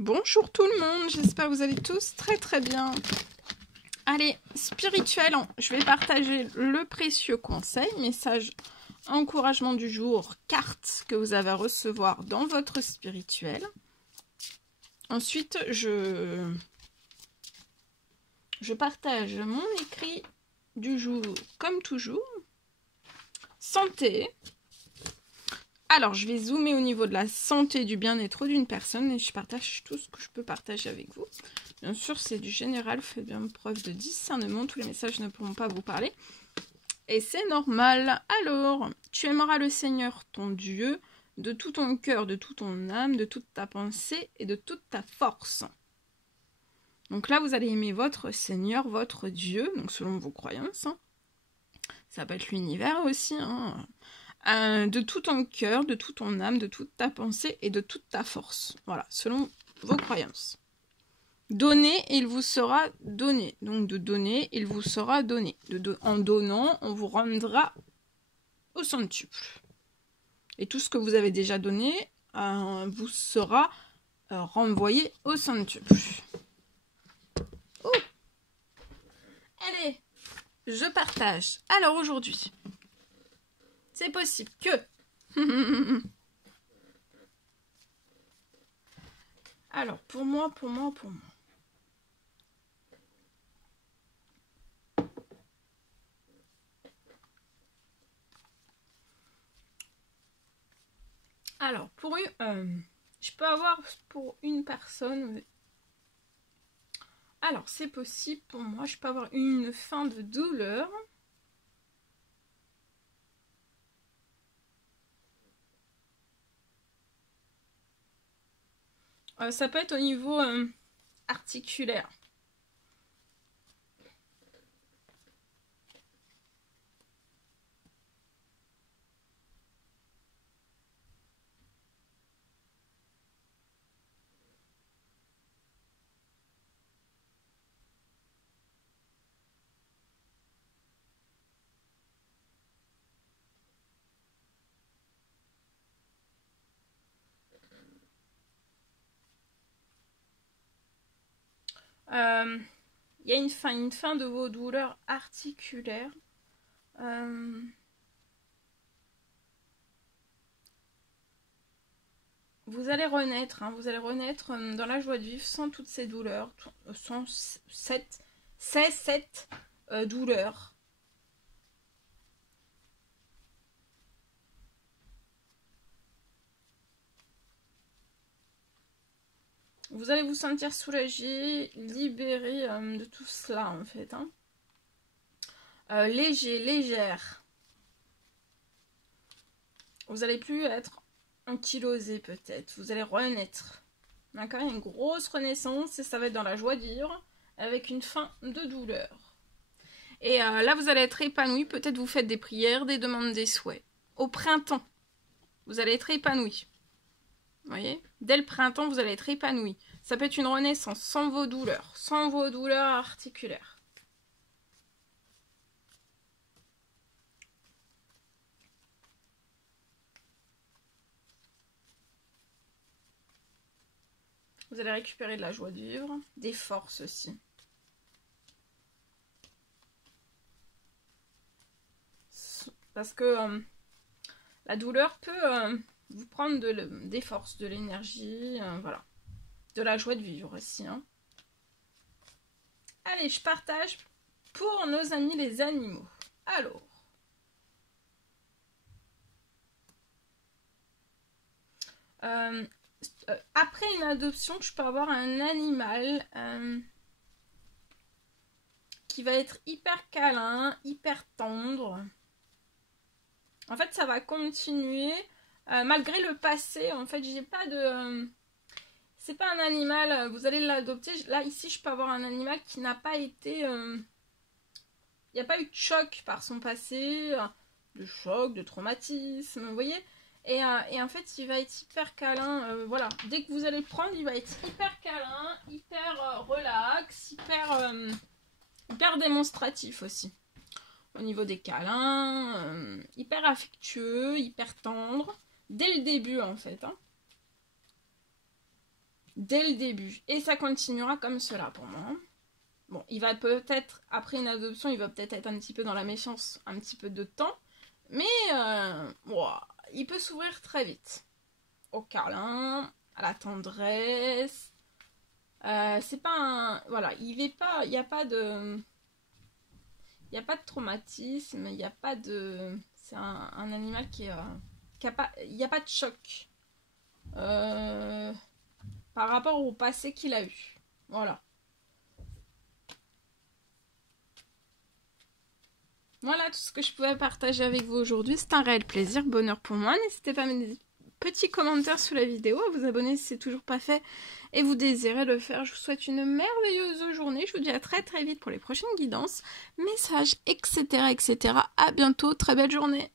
Bonjour tout le monde, j'espère que vous allez tous très très bien. Allez, spirituel, je vais partager le précieux conseil, message, encouragement du jour, carte que vous avez à recevoir dans votre spirituel. Ensuite, je partage mon écrit du jour comme toujours. Santé. Alors, je vais zoomer au niveau de la santé, du bien-être d'une personne et je partage tout ce que je peux partager avec vous. Bien sûr, c'est du général, faites bien preuve de discernement. Tous les messages ne pourront pas vous parler. Et c'est normal. Alors, tu aimeras le Seigneur, ton Dieu, de tout ton cœur, de toute ton âme, de toute ta pensée et de toute ta force. Donc là, vous allez aimer votre Seigneur, votre Dieu, donc selon vos croyances. Ça peut être l'univers aussi, de tout ton cœur, de toute ton âme, de toute ta pensée et de toute ta force. Voilà, selon vos croyances. Donnez, il vous sera donné. Donc de donner, il vous sera donné. En donnant, on vous rendra au centuple. Et tout ce que vous avez déjà donné vous sera renvoyé au centuple. Oh, allez, je partage. Alors aujourd'hui, c'est possible que... Alors, pour moi. Alors, pour une... je peux avoir pour une personne... Alors, c'est possible pour moi, je peux avoir une fin de douleur. Ça peut être au niveau articulaire. Il y a une fin de vos douleurs articulaires. Vous allez renaître, vous allez renaître dans la joie de vivre sans toutes ces douleurs, sans cette douleur. Vous allez vous sentir soulagé, libéré de tout cela en fait. Léger, légère. Vous n'allez plus être ankylosé peut-être. Vous allez renaître. D'accord, une grosse renaissance et ça va être dans la joie de vivre avec une fin de douleur. Et là, vous allez être épanoui. Peut-être vous faites des prières, des demandes, des souhaits. Au printemps, vous allez être épanoui. Vous voyez, dès le printemps, vous allez être épanoui. Ça peut être une renaissance sans vos douleurs articulaires. Vous allez récupérer de la joie de vivre, des forces aussi. Parce que la douleur peut vous prendre des forces, de l'énergie, voilà. De la joie de vivre aussi. Allez, je partage pour nos amis les animaux. Alors. Après une adoption, je peux avoir un animal qui va être hyper câlin, hyper tendre. En fait, ça va continuer. Malgré le passé, en fait, j'ai pas de... c'est pas un animal, vous allez l'adopter. Là, ici, je peux avoir un animal qui n'a pas été... il n'y a pas eu de choc par son passé, de choc, de traumatisme, vous voyez. Et en fait, il va être hyper câlin. Voilà, dès que vous allez le prendre, il va être hyper câlin, hyper relax, hyper démonstratif aussi. Au niveau des câlins, hyper affectueux, hyper tendre. Dès le début, en fait. dès le début. Et ça continuera comme cela pour moi. Bon, il va peut-être, après une adoption, il va peut-être être un petit peu dans la méfiance, un petit peu de temps. Mais il peut s'ouvrir très vite. Au câlin, à la tendresse. C'est pas un... Voilà, il n'y a pas de... Il n'y a pas de traumatisme, il n'y a pas de... C'est un animal qui a pas... Il n'y a pas de choc. Par rapport au passé qu'il a eu. Voilà. Voilà tout ce que je pouvais partager avec vous aujourd'hui. C'est un réel plaisir, bonheur pour moi. N'hésitez pas à mettre des petits commentaires sous la vidéo, à vous abonner si c'est toujours pas fait et vous désirez le faire. Je vous souhaite une merveilleuse journée. Je vous dis à très très vite pour les prochaines guidances, messages, etc. etc. À bientôt, très belle journée.